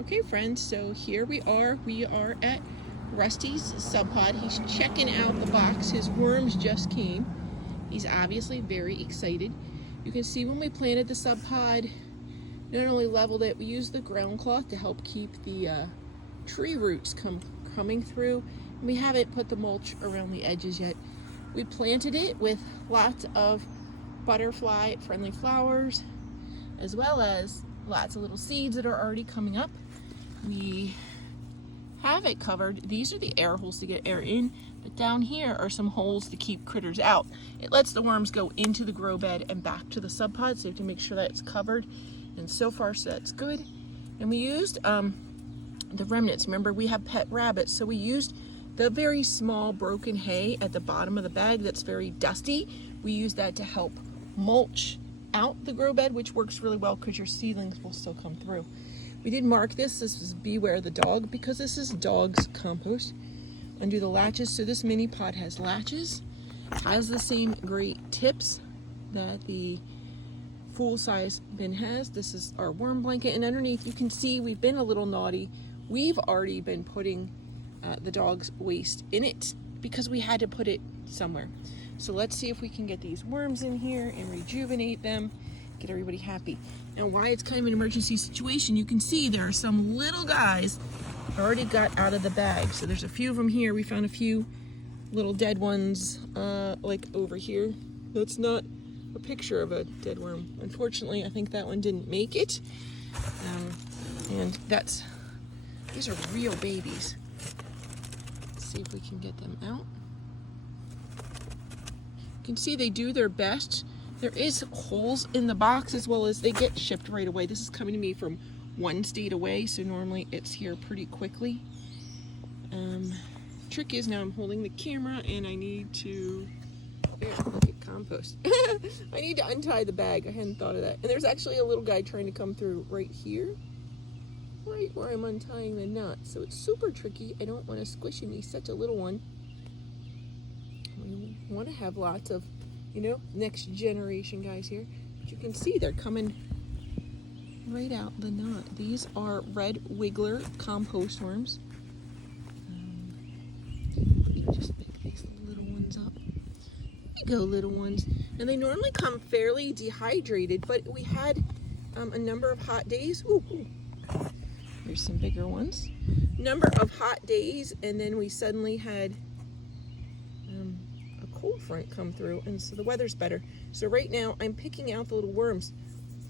Okay, friends, so here we are. We are at Rusty's SubPod. He's checking out the box. His worms just came. He's obviously very excited. You can see when we planted the SubPod, not only leveled it, we used the ground cloth to help keep the tree roots coming through. And we haven't put the mulch around the edges yet. We planted it with lots of butterfly-friendly flowers, as well as lots of little seeds that are already coming up. We have it covered. These are the air holes to get air in, but down here are some holes to keep critters out. It lets the worms go into the grow bed and back to the SubPod, so you have to make sure that it's covered. And so far, so that's good. And we used the remnants. Remember, we have pet rabbits, so we used the very small broken hay at the bottom of the bag that's very dusty. We used that to help mulch out the grow bed, which works really well because your seedlings will still come through. We did mark this. This is Beware the Dog, because this is dog's compost. Undo the latches. So this mini pot has latches, has the same great tips that the full-size bin has. This is our worm blanket, and underneath you can see we've been a little naughty. We've already been putting the dog's waste in it because we had to put it somewhere. So let's see if we can get these worms in here and rejuvenate them, get everybody happy. Now, why it's kind of an emergency situation, you can see there are some little guys already got out of the bag. So there's a few of them here. We found a few little dead ones like over here. That's not a picture of a dead worm. Unfortunately, I think that one didn't make it. And these are real babies. Let's see if we can get them out. You can see they do their best. There is holes in the box, as well as they get shipped right away. This is coming to me from one state away, so normally it's here pretty quickly. Trick is now I'm holding the camera and I need to, look at Compost. I need to untie the bag. I hadn't thought of that. And there's actually a little guy trying to come through right here, right where I'm untying the knot. So it's super tricky. I don't want to squish him. He's such a little one. We want to have lots of, next generation guys here. But you can see they're coming right out the knot. These are red wiggler compost worms. Just pick these little ones up. There you go, little ones. And they normally come fairly dehydrated, but we had a number of hot days. Ooh. Here's some bigger ones. Number of hot days, and then we suddenly had cold front come through, and so the weather's better. So right now I'm picking out the little worms.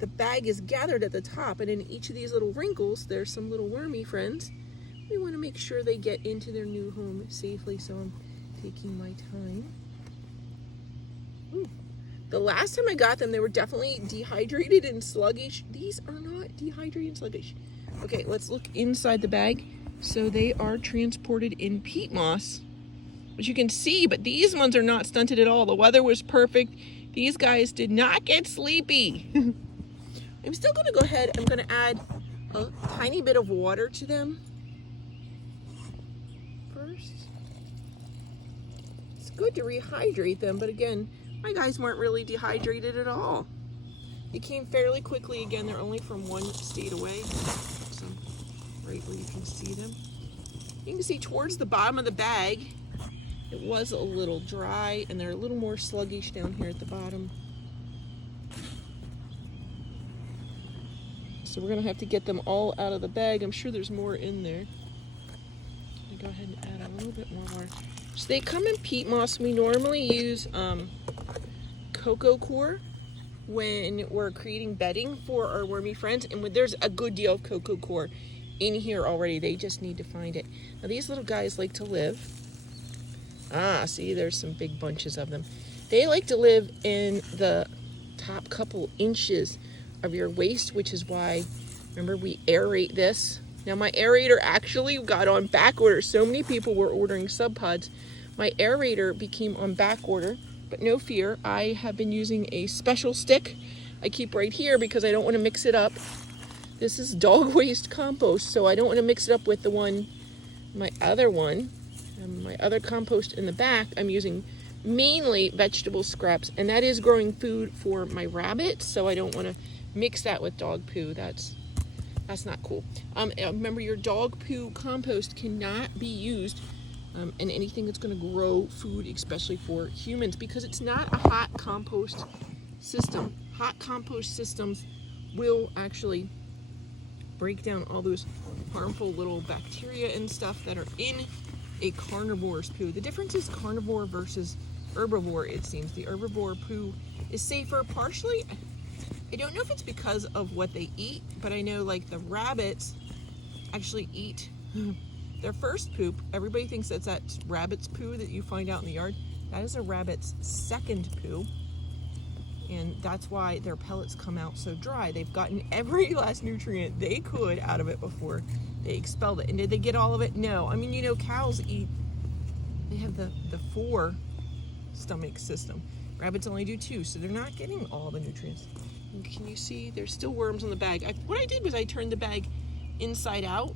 The bag is gathered at the top, and in each of these little wrinkles there's some little wormy friends. We want to make sure they get into their new home safely, so I'm taking my time. Ooh. The last time I got them, they were definitely dehydrated and sluggish. These are not dehydrated and sluggish. Okay, let's look inside the bag. So they are transported in peat moss, which you can see, but these ones are not stunted at all. The weather was perfect. These guys did not get sleepy. I'm still gonna go ahead, I'm gonna add a tiny bit of water to them first. It's good to rehydrate them, but again, my guys weren't really dehydrated at all. They came fairly quickly. Again, they're only from one state away. So right where you can see them. You can see towards the bottom of the bag, it was a little dry, and they're a little more sluggish down here at the bottom. So we're gonna have to get them all out of the bag. I'm sure there's more in there. I'm gonna go ahead and add a little bit more water. So they come in peat moss. We normally use cocoa coir when we're creating bedding for our wormy friends, and when there's a good deal of cocoa coir in here already. They just need to find it. Now these little guys like to live. See, there's some big bunches of them. They like to live in the top couple inches of your waste, which is why, remember, we aerate this. Now my aerator actually got on back order. So many people were ordering SubPods. My aerator became on back order, but no fear, I have been using a special stick I keep right here because I don't want to mix it up. This is dog waste compost, so I don't want to mix it up with my other one. My other compost in the back, I'm using mainly vegetable scraps, and that is growing food for my rabbits, so I don't want to mix that with dog poo. That's That's not cool. Remember, your dog poo compost cannot be used in anything that's going to grow food, especially for humans, because it's not a hot compost system. Hot compost systems will actually break down all those harmful little bacteria and stuff that are in a carnivore's poo. The difference is carnivore versus herbivore, it seems. The herbivore poo is safer, partially. I don't know if it's because of what they eat, but I know like the rabbits actually eat their first poop. Everybody thinks that's that rabbit's poo that you find out in the yard. That is a rabbit's second poo. And that's why their pellets come out so dry. They've gotten every last nutrient they could out of it before they expelled it. And did they get all of it? No. I mean, you know, cows eat, they have the 4 stomach system. Rabbits only do 2, so they're not getting all the nutrients. And can you see there's still worms on the bag? What I did was I turned the bag inside out.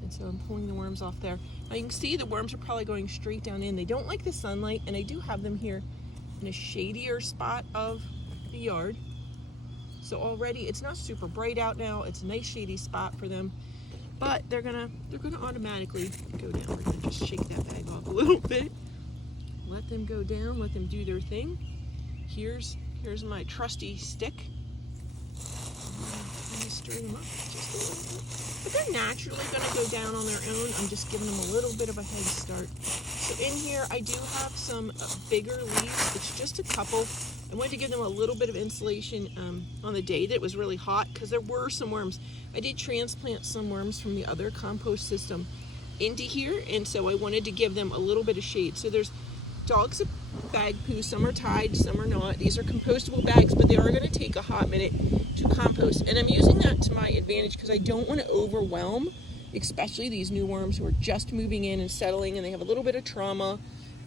And so I'm pulling the worms off there. Now you can see the worms are probably going straight down in. They don't like the sunlight, and I do have them here in a shadier spot of the yard. So already it's not super bright out now. It's a nice shady spot for them, but they're gonna automatically go down. We're gonna just shake that bag off a little bit. Let them go down, let them do their thing. Here's my trusty stick. I'm gonna stir them up just a little bit. But they're naturally gonna go down on their own. I'm just giving them a little bit of a head start. So in here, I do have some bigger leaves. It's just a couple. I wanted to give them a little bit of insulation on the day that it was really hot, because there were some worms. I did transplant some worms from the other compost system into here, and so I wanted to give them a little bit of shade. So there's dogs of bag poo. Some are tied, some are not. These are compostable bags, but they are going to take a hot minute to compost. And I'm using that to my advantage because I don't want to overwhelm, especially these new worms who are just moving in and settling, and they have a little bit of trauma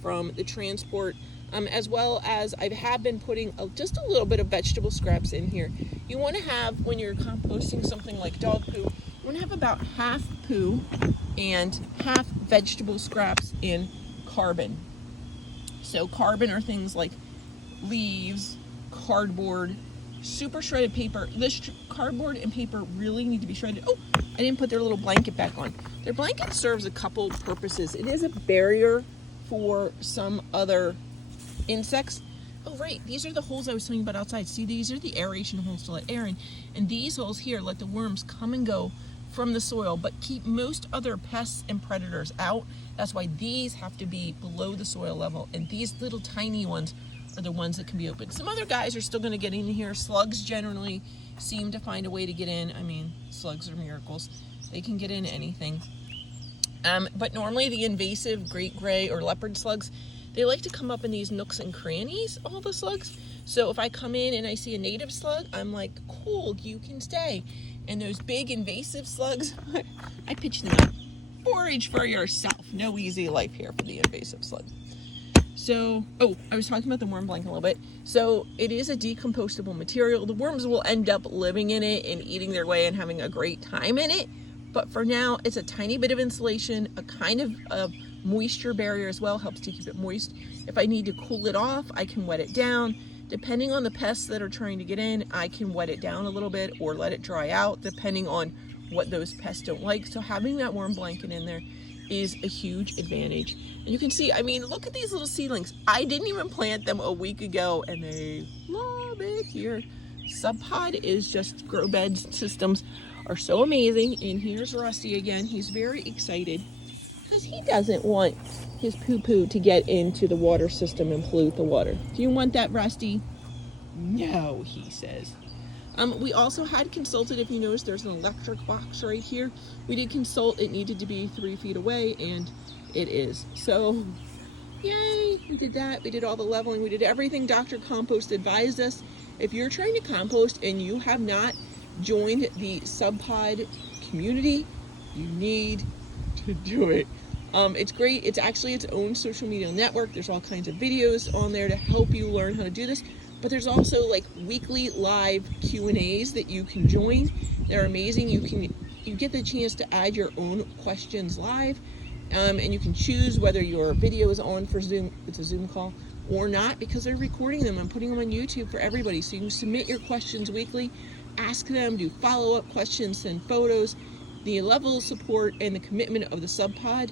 from the transport, as well as I have been putting just a little bit of vegetable scraps in here. You want to have, when you're composting something like dog poo, you want to have about half poo and half vegetable scraps in carbon. So carbon are things like leaves, cardboard, super shredded paper. This cardboard and paper really need to be shredded. Oh, I didn't put their little blanket back on. Their blanket serves a couple purposes. It is a barrier for some other insects. Oh, right, these are the holes I was telling you about outside. See, these are the aeration holes to let air in. And these holes here let the worms come and go from the soil, but keep most other pests and predators out. That's why these have to be below the soil level, and these little tiny ones are the ones that can be open. Some other guys are still going to get in here. Slugs generally seem to find a way to get in. I mean, slugs are miracles. They can get in anything. But normally the invasive great gray or leopard slugs, they like to come up in these nooks and crannies, all the slugs. So if I come in and I see a native slug, I'm like, cool, you can stay. And those big invasive slugs, I pitch them out. Forage for yourself. No easy life here for the invasive slugs. So, I was talking about the worm blanket a little bit. So it is a decompostable material. The worms will end up living in it and eating their way and having a great time in it. But for now, it's a tiny bit of insulation, a kind of moisture barrier as well, helps to keep it moist. If I need to cool it off, I can wet it down. Depending on the pests that are trying to get in, I can wet it down a little bit or let it dry out, depending on what those pests don't like. So having that worm blanket in there is a huge advantage. And you can see, I mean, look at these little seedlings. I didn't even plant them a week ago, and they love it here. SubPod is just, grow beds systems are so amazing. And here's Rusty again. He's very excited because he doesn't want his poo-poo to get into the water system and pollute the water. Do you want that, Rusty? No, he says. We also had consulted, if you notice, there's an electric box right here. We did consult, it needed to be 3 feet away, and it is. So, yay, we did that. We did all the leveling. We did everything Dr. Compost advised us. If you're trying to compost and you have not joined the SubPod community, you need to do it. It's great. It's actually its own social media network. There's all kinds of videos on there to help you learn how to do this. But there's also like weekly live Q&As that you can join. They're amazing. You get the chance to add your own questions live, and you can choose whether your video is on for Zoom, it's a Zoom call, or not, because they're recording them and putting them on YouTube for everybody. So you can submit your questions weekly, ask them, do follow-up questions, send photos. The level of support and the commitment of the SubPod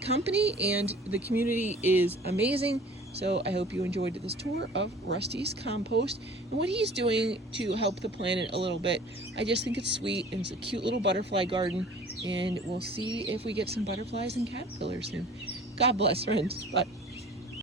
company and the community is amazing. So I hope you enjoyed this tour of Rusty's Compost and what he's doing to help the planet a little bit. I just think it's sweet, and it's a cute little butterfly garden, and we'll see if we get some butterflies and caterpillars soon. God bless, friends. Bye.